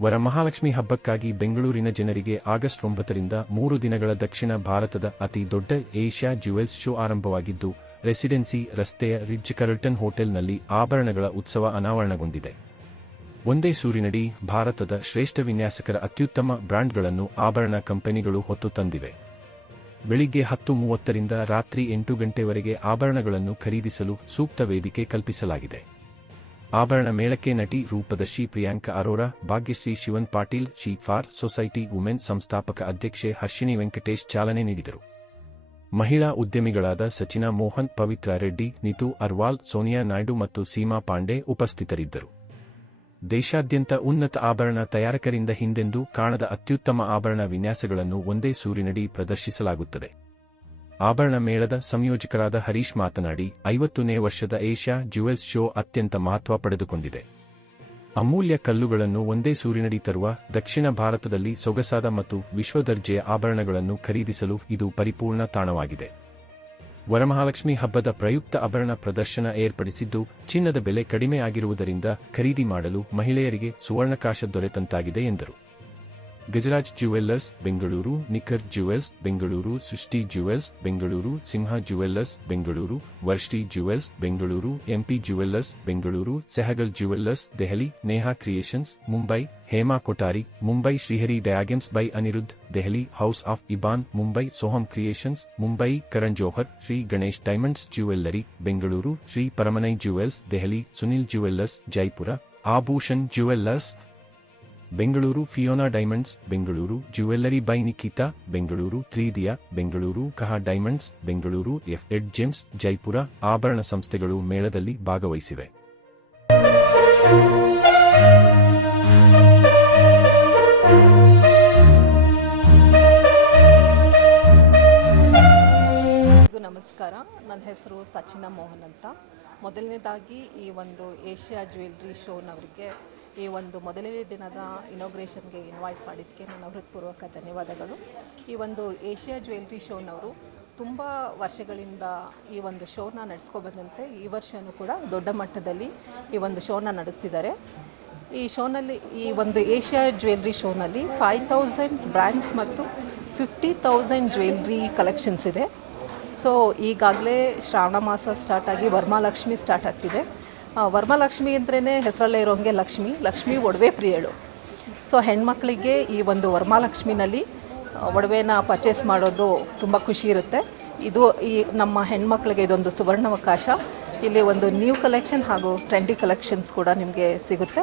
ವರಮಹಾಲಕ್ಷ್ಮಿ ಹಬ್ಬಕ್ಕಾಗಿ ಬೆಂಗಳೂರಿನ ಜನರಿಗೆ ಆಗಸ್ಟ್ ಒಂಬತ್ತರಿಂದ ಮೂರು ದಿನಗಳ ದಕ್ಷಿಣ ಭಾರತದ ಅತಿ ದೊಡ್ಡ ಏಷ್ಯಾ ಜ್ಯುವೆಲ್ಸ್ ಶೋ ಆರಂಭವಾಗಿದ್ದು, ರೆಸಿಡೆನ್ಸಿ, ರಸ್ತೆಯ ರಿಜ್ ಕರ್ಟನ್ ಹೋಟೆಲ್ನಲ್ಲಿ ಆಭರಣಗಳ ಉತ್ಸವ ಅನಾವರಣಗೊಂಡಿದೆ. ಒಂದೇ ಸೂರಿನಡಿ ಭಾರತದ ಶ್ರೇಷ್ಠ ವಿನ್ಯಾಸಕರ ಅತ್ಯುತ್ತಮ ಬ್ರ್ಯಾಂಡ್ಗಳನ್ನು ಆಭರಣ ಕಂಪನಿಗಳು ಹೊತ್ತು ತಂದಿವೆ. ಬೆಳಿಗ್ಗೆ ಹತ್ತು ಮೂವತ್ತರಿಂದ ರಾತ್ರಿ ಎಂಟು ಗಂಟೆವರೆಗೆ ಆಭರಣಗಳನ್ನು ಖರೀದಿಸಲು ಸೂಕ್ತ ವೇದಿಕೆ ಕಲ್ಪಿಸಲಾಗಿದೆ. ಆಭರಣ ಮೇಳಕ್ಕೆ ನಟಿ ರೂಪದರ್ಶಿ Priyanka Arora, Bhagyashree Shivan Patil Shri for society women ಸಂಸ್ಥಾಪಕ ಅಧ್ಯಕ್ಷೆ ಹರ್ಷಿಣಿ ವೆಂಕಟೇಶ್ ಚಾಲನೆ ನೀಡಿದರು. ಮಹಿಳಾ ಉದ್ಯಮಿಗಳಾದ ಸಚಿನಾ ಮೋಹನ್, ಪವಿತ್ರ ರೆಡ್ಡಿ, ನಿತು ಅರ್ವಾಲ್, ಸೋನಿಯಾ ನಾಯ್ಡು ಮತ್ತು ಸೀಮಾ ಪಾಂಡೆ ಉಪಸ್ಥಿತರಿದ್ದರು. ದೇಶಾದ್ಯಂತ ಉನ್ನತ ಆಭರಣ ತಯಾರಕರಿಂದ ಹಿಂದೆಂದೂ ಕಾಣದ ಅತ್ಯುತ್ತಮ ಆಭರಣ ವಿನ್ಯಾಸಗಳನ್ನು ಒಂದೇ ಸೂರಿನಡಿ ಪ್ರದರ್ಶಿಸಲಾಗುತ್ತದೆ. ಆಭರಣ ಮೇಳದ ಸಂಯೋಜಕರಾದ ಹರೀಶ್ ಮಾತನಾಡಿ, ಐವತ್ತನೇ ವರ್ಷದ ಏಷ್ಯಾ ಜ್ಯುವೆಲ್ಸ್ ಶೋ ಅತ್ಯಂತ ಮಹತ್ವ ಪಡೆದುಕೊಂಡಿದೆ. ಅಮೂಲ್ಯ ಕಲ್ಲುಗಳನ್ನು ಒಂದೇ ಸೂರಿನಡಿ ತರುವ, ದಕ್ಷಿಣ ಭಾರತದಲ್ಲಿ ಸೊಗಸಾದ ಮತ್ತು ವಿಶ್ವದರ್ಜೆಯ ಆಭರಣಗಳನ್ನು ಖರೀದಿಸಲು ಇದು ಪರಿಪೂರ್ಣ ತಾಣವಾಗಿದೆ. ವರಮಹಾಲಕ್ಷ್ಮಿ ಹಬ್ಬದ ಪ್ರಯುಕ್ತ ಆಭರಣ ಪ್ರದರ್ಶನ ಏರ್ಪಡಿಸಿದ್ದು, ಚಿನ್ನದ ಬೆಲೆ ಕಡಿಮೆ ಆಗಿರುವುದರಿಂದ ಖರೀದಿ ಮಾಡಲು ಮಹಿಳೆಯರಿಗೆ ಸುವರ್ಣಕಾಶ ದೊರೆತಂತಾಗಿದೆ ಎಂದರು. Gajraj jewellers Bengaluru Nikhar jewels Bengaluru Srishti jewels Bengaluru Simha jewellers Bengaluru Varshi jewels Bengaluru MP jewellers Bengaluru Sehgal jewellers Delhi Neha creations Mumbai Hema Kothari Mumbai Shrihari Diagems by Anirudh Delhi house of ಇಬಾನ್ Mumbai Soham creations Mumbai Karan Johar Shri Ganesh diamonds jewellery Bengaluru Shri ಪರಮನೈ jewels Delhi Sunil jewellers Jaipur Abhushan jewellers Bengaluru Fiona diamonds, Bengaluru jewellery by Nikita Bengaluru ತ್ರೀದಿಯಾ, Bengaluru Kaha diamonds, Bengaluru F ಎಡ್ gems, Jaipur ಆಭರಣ ಸಂಸ್ಥೆಗಳು ಮೇಳದಲ್ಲಿ ಭಾಗವಹಿಸಿವೆ. ನಮಸ್ಕಾರ. ನನ್ನ ಹೆಸರು ಸಚಿನ ಮೋಹನ್ ಅಂತ. ಮೊದಲನೇದಾಗಿ ಈ ಒಂದು ಏಷ್ಯಾ ಜ್ಯುವೆಲ್ರಿ ಶೋನವರಿಗೆ ಈ ಒಂದು ಮೊದಲನೇ ದಿನದ ಇನಾಗ್ರೇಷನ್ಗೆ ಇನ್ವೈಟ್ ಮಾಡಿದ್ದಕ್ಕೆ ನನ್ನ ಹೃತ್ಪೂರ್ವಕ ಧನ್ಯವಾದಗಳು. ಈ ಒಂದು ಏಷ್ಯಾ ಜ್ಯುವೆಲ್ರಿ ಶೋನವರು ತುಂಬ ವರ್ಷಗಳಿಂದ ಈ ಒಂದು ಶೋನ ನಡೆಸ್ಕೊಬಂದಂತೆ ಈ ವರ್ಷವೂ ಕೂಡ ದೊಡ್ಡ ಮಟ್ಟದಲ್ಲಿ ಈ ಒಂದು ಶೋನ ನಡೆಸ್ತಿದ್ದಾರೆ. ಈ ಶೋನಲ್ಲಿ ಈ ಒಂದು ಏಷ್ಯಾ ಜ್ಯುವೆಲ್ರಿ ಶೋನಲ್ಲಿ ಫೈವ್ ತೌಸಂಡ್ ಬ್ರ್ಯಾಂಡ್ಸ್ ಮತ್ತು ಫಿಫ್ಟಿ ತೌಸಂಡ್ ಜ್ಯುವೆಲ್ರಿ ಕಲೆಕ್ಷನ್ಸ್ ಇದೆ. ಸೊ ಈಗಾಗಲೇ ಶ್ರಾವಣ ಮಾಸ ಸ್ಟಾರ್ಟ್ ಆಗಿ ವರ್ಮಾಲಕ್ಷ್ಮಿ ಸ್ಟಾರ್ಟ್ ಆಗ್ತಿದೆ. ಆ, ವರಮಹಾಲಕ್ಷ್ಮಿ ಅಂದ್ರೇ ಹೆಸರಲ್ಲೇ ಇರೋಂಗೆ ಲಕ್ಷ್ಮಿ ಲಕ್ಷ್ಮಿ ಒಡವೆ ಪ್ರಿಯಳು. ಸೊ ಹೆಣ್ಮಕ್ಳಿಗೆ ಈ ಒಂದು ವರ್ಮಾಲಕ್ಷ್ಮಿನಲ್ಲಿ ಒಡವೆನ ಪರ್ಚೇಸ್ ಮಾಡೋದು ತುಂಬ ಖುಷಿ ಇರುತ್ತೆ. ಇದು ಈ ನಮ್ಮ ಹೆಣ್ಮಕ್ಳಿಗೆ ಇದೊಂದು ಸುವರ್ಣಾವಕಾಶ. ಇಲ್ಲಿ ಒಂದು ನ್ಯೂ ಕಲೆಕ್ಷನ್ ಹಾಗೂ ಟ್ರೆಂಡಿ ಕಲೆಕ್ಷನ್ಸ್ ಕೂಡ ನಿಮಗೆ ಸಿಗುತ್ತೆ.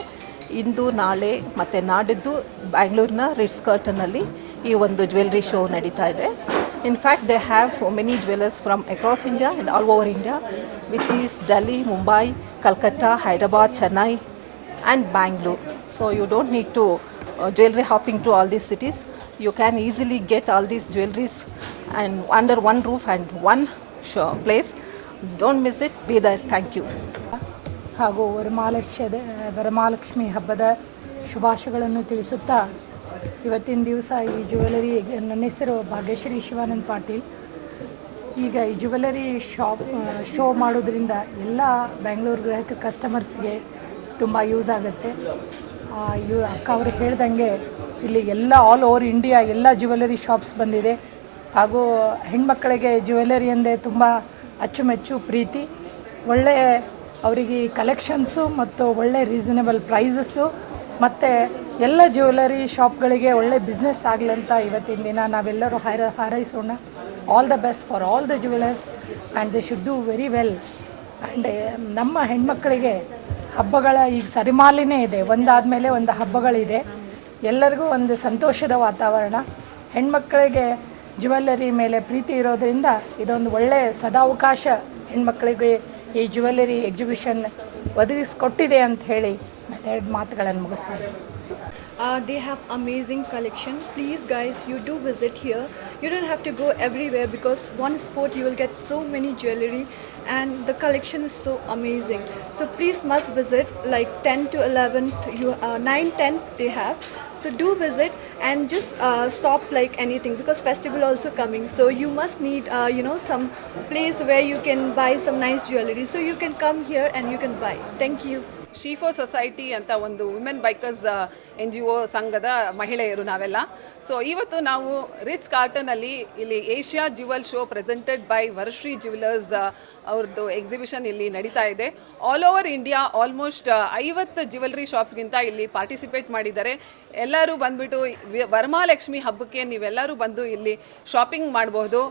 ಇಂದು ನಾಳೆ ಮತ್ತು ನಾಡಿದ್ದು ಬ್ಯಾಂಗ್ಳೂರಿನ ರಿಟ್ಸ್ ಕರ್ಟನಲ್ಲಿ ಈ ಒಂದು ಜ್ಯುವೆಲ್ಲರಿ ಶೋ ನಡೀತಾ ಇದೆ. In fact they have so many jewellers from across India and all over India which is Delhi Mumbai Calcutta Hyderabad Chennai and Bangalore so you don't need to jewellery hopping to all these cities you can easily get all these jewelleries and under one roof and one show place don't miss it be there thank you ಹಾಗೂ ವರಮಹಾಲಕ್ಷ್ಮಿ ಹಬ್ಬದ ಶುಭಾಶಯಗಳನ್ನು ತಿಳಿಸುತ್ತಾ ಇವತ್ತಿನ ದಿವಸ ಈ jewellery ನನ್ನ ಹೆಸರು ಭಾಗ್ಯಶ್ರೀ ಶಿವಾನಂದ್ ಪಾಟೀಲ್. ಈಗ ಈ ಜ್ಯುವೆಲರಿ ಶಾಪ್ ಶೋ ಮಾಡೋದ್ರಿಂದ ಎಲ್ಲ ಬೆಂಗಳೂರು ಗ್ರಾಹಕ ಕಸ್ಟಮರ್ಸ್ಗೆ ತುಂಬ ಯೂಸ್ ಆಗುತ್ತೆ. ಇವ್ ಅಕ್ಕ ಅವರು ಹೇಳ್ದಂಗೆ ಇಲ್ಲಿ ಎಲ್ಲ ಆಲ್ ಓವರ್ ಇಂಡಿಯಾ ಎಲ್ಲ ಜ್ಯುವೆಲರಿ ಶಾಪ್ಸ್ ಬಂದಿದೆ. ಹಾಗೂ ಹೆಣ್ಮಕ್ಕಳಿಗೆ ಜ್ಯುವೆಲರಿ ಅಂದರೆ ತುಂಬ ಅಚ್ಚುಮೆಚ್ಚು, ಪ್ರೀತಿ. ಒಳ್ಳೆಯ ಅವರಿಗೆ ಕಲೆಕ್ಷನ್ಸು ಮತ್ತು ಒಳ್ಳೆ ರೀಸನೇಬಲ್ ಪ್ರೈಸಸ್ಸು ಮತ್ತು ಎಲ್ಲ ಜ್ಯುವೆಲರಿ ಶಾಪ್ಗಳಿಗೆ ಒಳ್ಳೆ ಬಿಸ್ನೆಸ್ ಆಗಲಿ ಅಂತ ಇವತ್ತಿನ ದಿನ ನಾವೆಲ್ಲರೂ ಹಾರ, ಹಾರೈಸೋಣ. All the best for all the jewellers and they should do very well and ನಮ್ಮ ಹೆಣ್ಮಕ್ಕಳಿಗೆ ಹಬ್ಬಗಳ ಈಗ ಸರಿಮಾಲಿನೇ ಇದೆ. ಒಂದಾದ ಮೇಲೆ ಒಂದು ಹಬ್ಬಗಳಿದೆ. ಎಲ್ಲರಿಗೂ ಒಂದು ಸಂತೋಷದ ವಾತಾವರಣ. ಹೆಣ್ಮಕ್ಕಳಿಗೆ ಜ್ಯುವೆಲ್ಲರಿ ಮೇಲೆ ಪ್ರೀತಿ ಇರೋದರಿಂದ ಇದೊಂದು ಒಳ್ಳೆಯ ಸದಾವಕಾಶ ಹೆಣ್ಮಕ್ಕಳಿಗೆ ಈ ಜ್ಯುವೆಲ್ಲರಿ ಎಕ್ಸಿಬಿಷನ್ ಒದಗಿಸ್ಕೊಟ್ಟಿದೆ ಅಂತ ಹೇಳಿ ಎರಡು ಮಾತುಗಳನ್ನು ಮುಗಿಸ್ತಾ ಇದ್ದೀನಿ Uh, they have amazing collection. Please, guys, you do visit here. You don't have to go everywhere because one spot you will get so many jewelry, and the collection is so amazing. So please must visit like 10 to 11, to you uh, 9, 10 they have. So do visit and just uh, shop like anything because festival also coming. So you must need uh, you know some place where you can buy some nice jewelry. So you can come here and you can buy. Thank you. ಶೀಫೋ society ಅಂತ ಒಂದು women bikers N G O ಸಂಘದ ಮಹಿಳೆಯರು ನಾವೆಲ್ಲ. So ಇವತ್ತು ನಾವು Ritz ಕಾರ್ಟನಲ್ಲಿ ಇಲ್ಲಿ Asia jewel show presented by Varashree jewellers ಅವ್ರದ್ದು ಎಕ್ಸಿಬಿಷನ್ ಇಲ್ಲಿ ನಡೀತಾ ಇದೆ. ಆಲ್ ಓವರ್ ಇಂಡಿಯಾ ಆಲ್ಮೋಸ್ಟ್ ಐವತ್ತು ಜ್ಯುವೆಲ್ರಿ ಶಾಪ್ಸ್ಗಿಂತ ಇಲ್ಲಿ ಪಾರ್ಟಿಸಿಪೇಟ್ ಮಾಡಿದ್ದಾರೆ. ಎಲ್ಲರೂ ಬಂದ್ಬಿಟ್ಟು ವರ್ಮಾಲಕ್ಷ್ಮಿ ಹಬ್ಬಕ್ಕೆ ನೀವೆಲ್ಲರೂ ಬಂದು ಇಲ್ಲಿ ಶಾಪಿಂಗ್ ಮಾಡಬಹುದು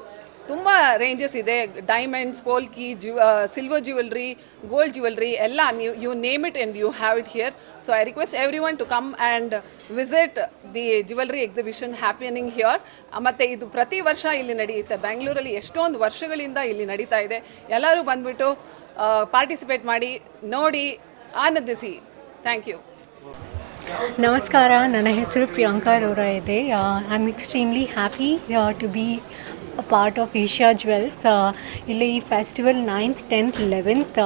ತುಂಬ ರೇಂಜಸ್ ಇದೆ. ಡೈಮಂಡ್ಸ್ ಪೋಲ್ಕಿ ಜ್ಯೂ ಸಿಲ್ವರ್ ಜ್ಯುವೆಲ್ರಿ ಗೋಲ್ಡ್ ಜ್ಯುವೆಲ್ರಿ ಎಲ್ಲ ನೀವು you name it and you have it here so I request everyone to come and visit the jewellery exhibition happening here ಮತ್ತು ಇದು ಪ್ರತಿ ವರ್ಷ ಇಲ್ಲಿ ನಡೆಯುತ್ತೆ. ಬೆಂಗಳೂರಲ್ಲಿ ಎಷ್ಟೊಂದು ವರ್ಷಗಳಿಂದ ಇಲ್ಲಿ ನಡೀತಾ ಇದೆ. ಎಲ್ಲರೂ ಬಂದುಬಿಟ್ಟು ಪಾರ್ಟಿಸಿಪೇಟ್ ಮಾಡಿ, ನೋಡಿ, ಆನಂದಿಸಿ. ಥ್ಯಾಂಕ್ ಯು ನಮಸ್ಕಾರ. ನನ್ನ ಹೆಸರು ಪ್ರಿಯಾಂಕಾ ರೋರಾ ಇದೆ. I am extremely happy to be part of Asia jewels ಇಲ್ಲಿ ಈ ಫೆಸ್ಟಿವಲ್ ನೈನ್ತ್ ಟೆಂತ್ ಲೆವೆಂತ್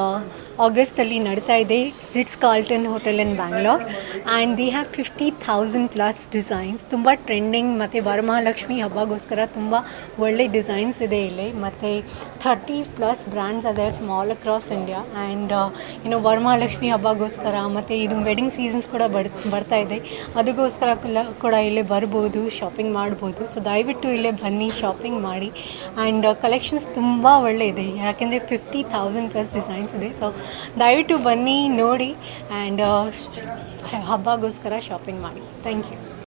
ಆಗಸ್ಟಲ್ಲಿ ನಡೀತಾ ಇದೆ. Ritz Carlton hotel in Bangalore and they have fifty thousand plus designs ತುಂಬ ಟ್ರೆಂಡಿಂಗ್ ಮತ್ತು ವರಮಹಾಲಕ್ಷ್ಮಿ ಹಬ್ಬಗೋಸ್ಕರ ತುಂಬ ಒಳ್ಳೆ ಡಿಸೈನ್ಸ್ ಇದೆ ಇಲ್ಲಿ. ಮತ್ತು ಥರ್ಟಿ ಪ್ಲಸ್ ಬ್ರ್ಯಾಂಡ್ಸ್ ಅದೇ from all across India and ಇನ್ನು ವರಮಹಾಲಕ್ಷ್ಮಿ ಹಬ್ಬಗೋಸ್ಕರ ಮತ್ತು ಇದು ವೆಡ್ಡಿಂಗ್ ಸೀಸನ್ಸ್ ಕೂಡ ಬಡ್ ಬರ್ತಾ ಇದೆ. ಅದಕ್ಕೋಸ್ಕರ ಕೂಡ ಇಲ್ಲಿ ಬರ್ಬೋದು ಶಾಪಿಂಗ್ ಮಾಡ್ಬೋದು. ಸೊ ದಯವಿಟ್ಟು ಇಲ್ಲೇ ಬನ್ನಿ ಶಾಪಿಂಗ್ ಮಾಡಿ. ಆ್ಯಂಡ್ ಕಲೆಕ್ಷನ್ಸ್ ತುಂಬ ಒಳ್ಳೆ ಇದೆ ಯಾಕೆಂದರೆ ಫಿಫ್ಟಿ ಥೌಸಂಡ್ ಪ್ಲಸ್ ಡಿಸೈನ್ಸ್ ಇದೆ. ಸೊ ದಯವಿಟ್ಟು ಬನ್ನಿ, ನೋಡಿ. ಆ್ಯಂಡ್ ಹಬ್ಬಗೋಸ್ಕರ ಶಾಪಿಂಗ್ ಮಾಡಿ. Thank you